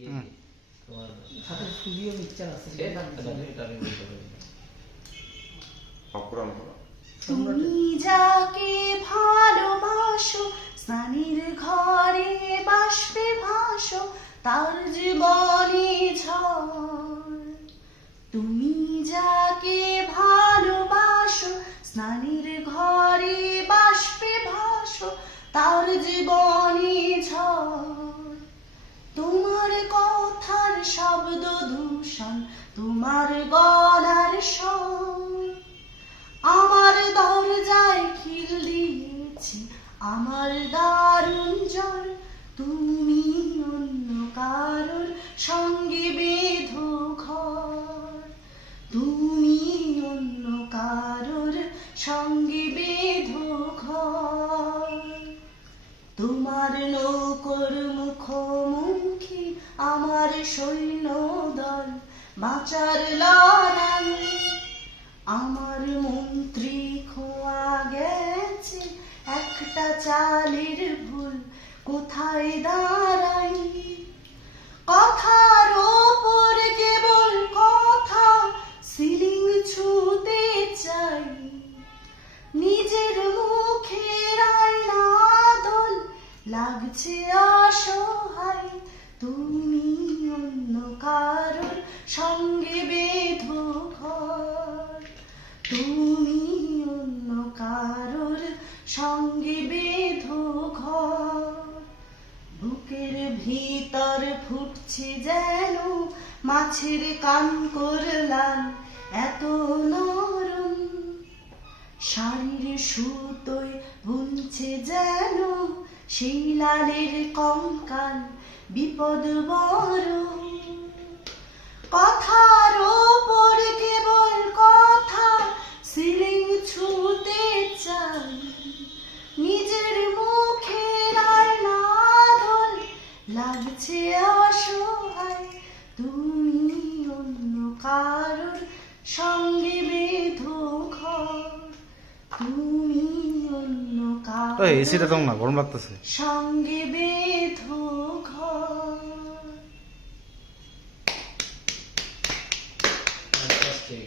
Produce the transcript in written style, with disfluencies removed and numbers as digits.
তোমার সাথে polio mixture আছে সেটা এটা আমি বলতে পারি না। অপরাম করা তুমি যাকে ভালোবাসো স্নানের ঘরে বাষ্পে ভাসো তার জীবনে ঝড়। তুমি যাকে ভালোবাসো স্নানের ঘরে বাষ্পে ভাসো তার জীবনে ঝড়। তোমার কথার শব্দ দূষণ তোমার গলার স্বর আমার দরজায় খিল দিয়েছি আমার দারুণ জ্বর। তুমি অন্য কারোর সঙ্গে বেঁধো ঘর, তুমি অন্য কারোর সঙ্গে বেঁধো ঘর। তোমার নৌকর মুখোমুখি আমার সৈন্য দল বাঁচার লড়াই। আমার মন্ত্রী খোয়া গেছে একটা চালের ভুল কোথায় দাঁড়াই। কথার ওপর কেবল কথা সিলিং ছুঁতে চাই, নিজের মুখের আয়না দোল লাগছে অসহায়। তুমি অন্য কারোর সঙ্গে বেঁধো ঘর, তুমি অন্য কারোর সঙ্গে বেঁধো ঘর। বুকের ভিতর ফুটছে যেন মাছের কানকর লাল এত নরম, শাড়ির সুতোয় বুনছে যেন সেই লালের কঙ্কাল বিপদ বড়। কথার ওপর কেবল কথা সিলিং ছুঁতে চাই, নিজের মুখের আয়না দোল লাগছে অসহায়। তুমি অন্য কারোর সঙ্গে বেঁধো ঘর, তুমি অন্য এসিটা কারোর তো না গরম লাগতেছে। সঙ্গে বেঁধো ঘর। Fantastic.